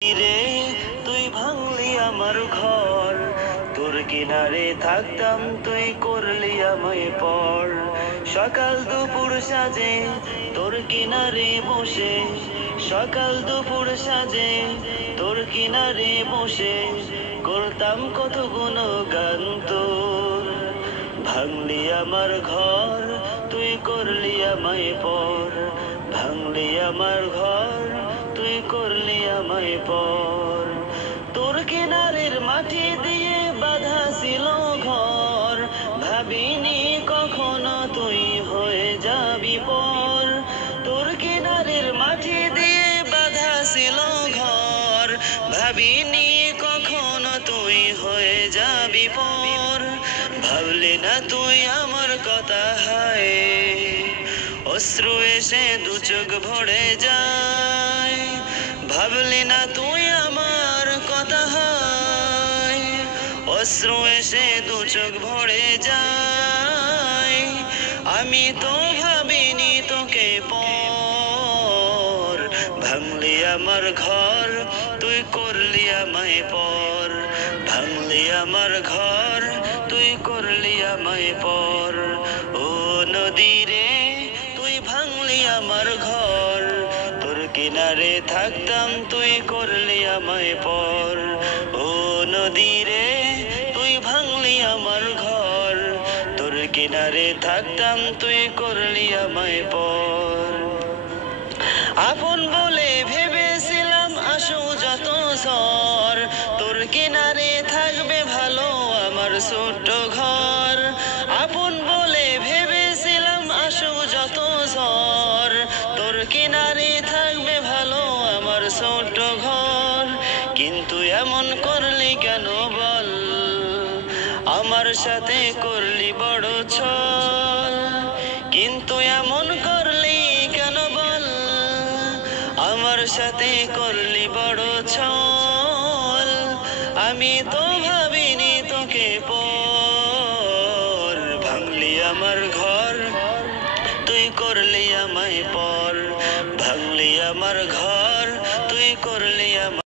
রে তুই ভাঙলি আমার ঘর, তোর কিনারে থাকতাম তুই করলি আমায় পর। সকাল দুপুর সাজে তোর কিনারে বসে, সকাল দুপুর সাজে তোর কিনারে বসে করতাম কত গুণগান তোর। ভাঙলি আমার ঘর তুই করলি আমায় পর, ভাঙলি আমার ঘর তুই করলি আমায় পর। তোর কিনারের মাটি দিয়ে বাঁধা ছিল ঘর, ভাবিনি কখনো তুই হয়ে যাবি পর। তোর কিনারের মাটি দিয়ে বাঁধা ছিল ঘর, ভাবিনি কখনো তুই হয়ে যাবি পর। ভাবলি না তুই আমার কথা, হায় অশ্রু এসে দু চোখ ভরে যায়। ভাবলি না তুই আমার কথা, হায় অশ্রু এসে দু চোখ ভরে যায়। আমি তো ভাবিনি তোকে পর, ভাঙলি আমার ঘর তুই করলি আমায় পর, ভাঙলি আমার ঘর তুই করলি আমায় পর। ও নদী রে তুই ভাঙলি আমার ঘর, তোর কিনারে থাকতাম তুই করলি আমায় পর। ও নদী রে তুই ভাঙলি আমার ঘর, তোর কিনারে থাকতাম তুই করলি আমায় পর। আপন বলে ভেবেছিলাম আসো যত ঝড়, তোর কিনারে থাকবে ভালো আমার ছোট্ট ঘর। আপন বলে ভেবেছিলাম আসো যত ঝড়, তোর কিনারে থাকবে ভালো আমার ছোট্ট ঘর। কিন্তু এমন করলি কেন বল, আমার সাথে করলি বড় ছল। কিন্তু এমন করলি কেন বল, আমার সাথে করলি বড় ছল। আমি তো ভাবিনি তোকে পর, ভাঙলি আমার ঘর তুই করলি আমায় পর, ভাঙলি আমার ঘর তুই করলি আমায়